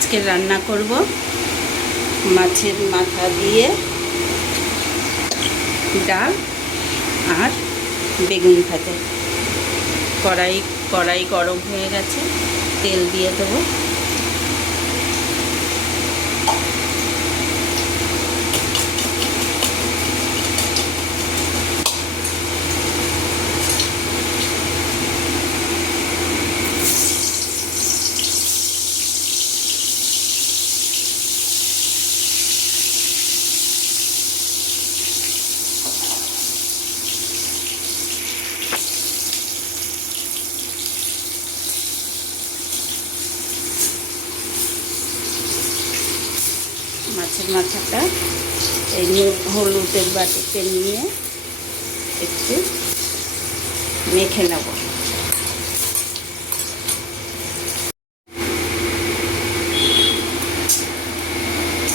আজকে রান্না করব মাছের মাথা দিয়ে ডাল আর বেগুন ভাজা। কড়াই কড়াই গরম হয়ে গেছে, তেল দিয়ে দেবো। মাছের মাথাটা, এই হলুদের বাটিতে নিয়ে একটু মেখে নেব।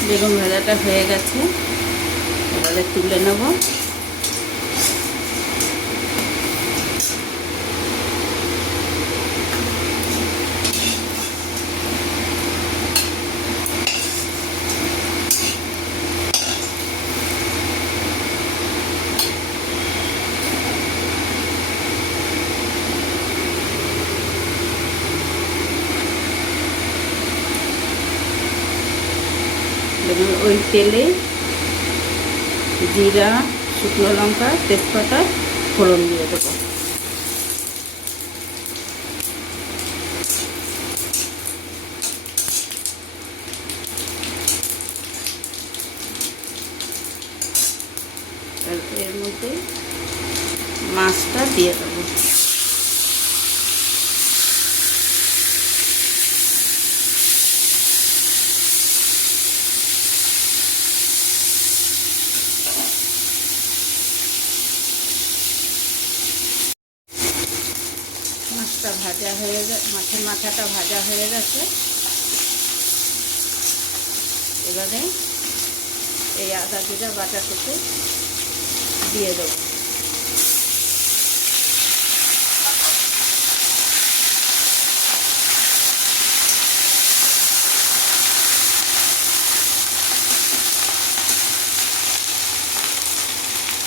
বেগুন ভাজাটা হয়ে গেছে, এবারে তুলে নেব। এবং ওই তেলে জিরা, শুকনো লঙ্কা, তেজপাতা, ফোড়ন দিয়ে দেবো। এর মধ্যে মাছটা দিয়ে দেবো। মাছটা ভাজা হয়ে মাছের মাথাটা ভাজা হয়ে গেছে। এবারে এই আদা জিরা বাটাটুকু দিয়ে দেবো।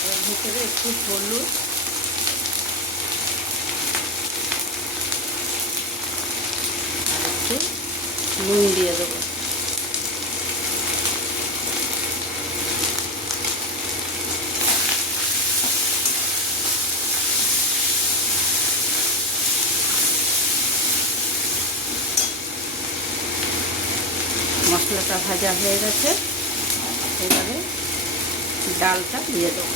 এর ভিতরে একটু হলুদ একটু নুন দিয়ে দেবো। মশলাটা ভাজা হয়ে গেছে এবারে ডালটা দিয়ে দেবো।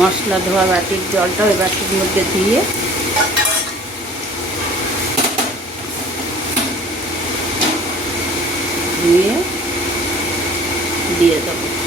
মশলা ধোয়া বাটির জলটা ওই বাটির মধ্যে দিয়ে। ধুয়ে দিয়ে দেবো।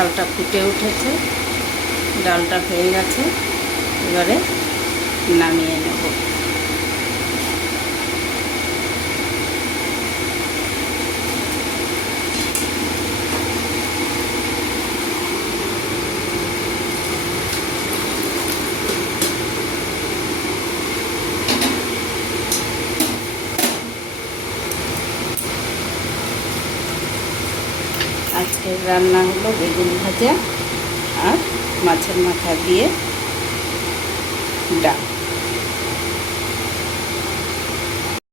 ডালটা ফুটে উঠেছে। ডালটা হয়ে গেছে। এবারে নামিয়ে নেব। আজকের রান্না হলো বেগুন ভাজা আর মাছের মাথা দিয়ে ডাল।